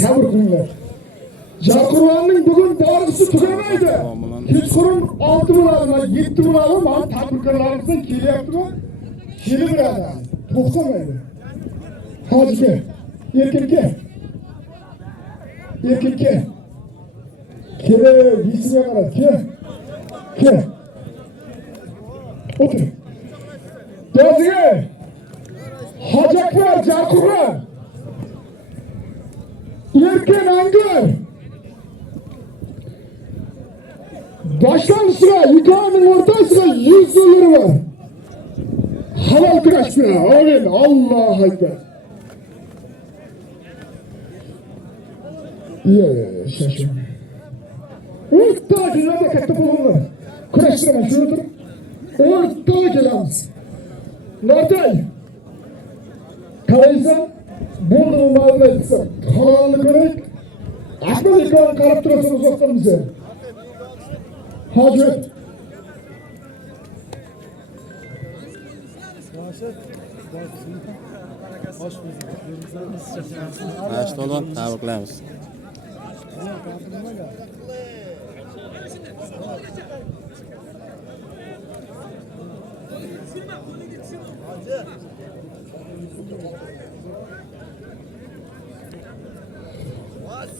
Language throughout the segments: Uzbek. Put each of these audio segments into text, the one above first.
sabr qilinglar. Jaqurovaning bugun borg'isi tugamaydi. Kechqurun 6 bo'ladi, 7 bo'ladi, men tadbirkorlarimizdan kelyapti-ku. Kelaveradi. To'xtamaydi. Hojiga, erkakka. Erkakka. Kele, yisiga qarab, ke. O'tir. Doziga. Hojatlar, Jaqurov. Erkin Angor. Başlangıçta yukarının ortasında 100 doları var. Halal kuraş bir. Amin. Allah'a ekber. İyi. Şaşırma. Orta dünyada katta bulunlar. Kuraştırma. Şurada dur. Orta gelemiz. Nartay. Kalaysan. Bulduğum malına etsin. Halalını görek. Akıl yıkanın karıp durasını uzaktan bize. Hacı. Hoş bulduk. Tabriklaymiz.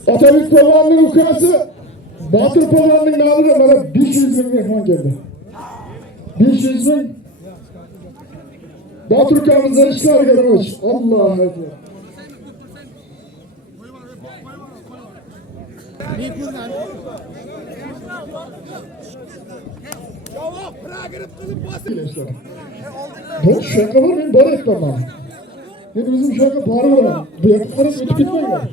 Atabek Polvonning ukasi Botir Polvonning nomiga mana 500 ming mehmon keldi. 500 ming. Botir ukamizdan ishlarga nimoch. Allohu akbar. Javob pragirib qilib bosib. Bu shaka bor, men bor aytmaman. Men o'zim shaka bor bo'laman. Bu yerga qarab o'tib ketmayman.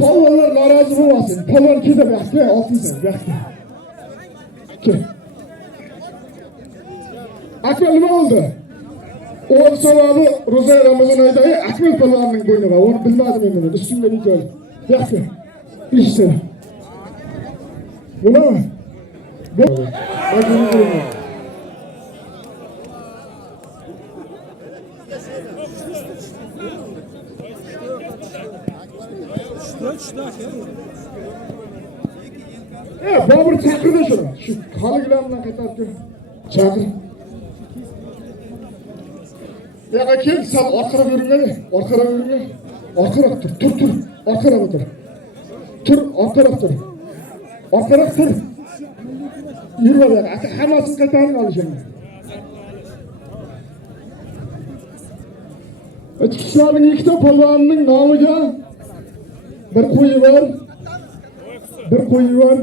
Polvonlar norozi bo'lmasin. Polvon keldi bu yoqqa, oltinsan, bu yoqqa. Kel. Akmal nima oldi? O'z savobi ro'za Ramazon oyidagi Akmal polvonning bo'yniga. Uni bilmadim men buni. Ustimga nikol. Bu yoqqa. İşte. Buna mı? Bu. Babur chaqirdi shuni. Shu qoliqlar bilan qaytarib chaqir. Yo'q, kel, sal orqaroq yuringlar. Orqaroq yuringlar. Orqaroq tur. Orqaroq tur. Tur, orqaroq tur. Orqaroq tur. Yurib, hammasini qaytarib olishim. Ichkilarning ikkita polvonning nomiga bir qo'yi var.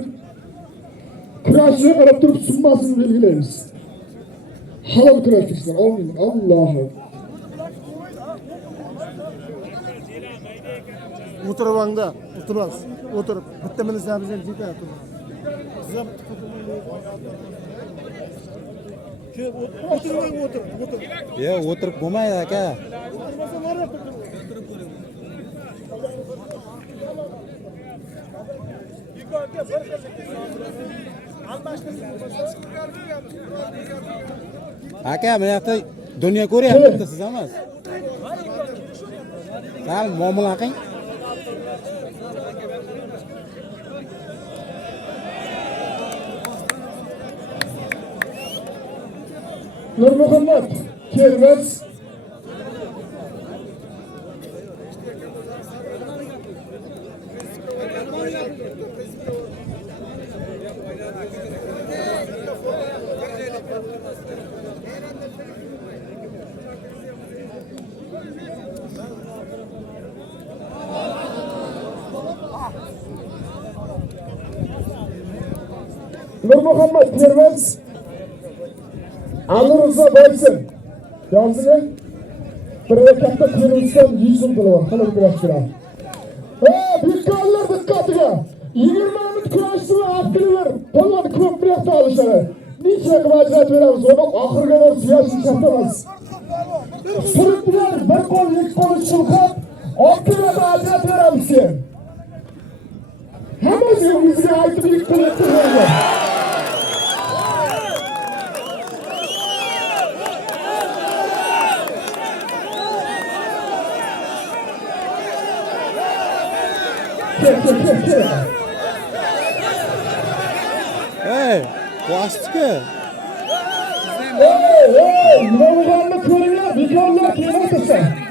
Kurashni qarab turib summasini belgilaymiz. Halol kurash qilsin. Amin. Allohu. O'tiribangda, o'tiramiz. O'tirib, bitta milislar bizga yetadi. Siz ham o'tirib. Ya, o'tirib bo'lmaydi aka. Aka, bu yoqda dunyo ko'ryapsiz, siz emas. Sal muomala qiling. Nurmuhammad kelmez. Nurmuhammad Termez, Ali Rıza Baysin. Yazdın mı? Bir katta kırmızıdan 100 so'm puli bor. Qilib berashdilar. Bekkanlar diqqatiga. 20 minut kurashni aftilar. Polvon ko'p berib olishadi. Necha vaziyat beramiz, uni oxirga borib siyosiy chapamiz. Suriblar bir qo'l, ikki qo'l chulqab, oxirga vaziyat beramiz sen. Hammasi o'zingizga aytib ikki qo'l aytib. Hey, boshchi. Nima bo'lganini ko'ringlar, bekorlar kelmoqda.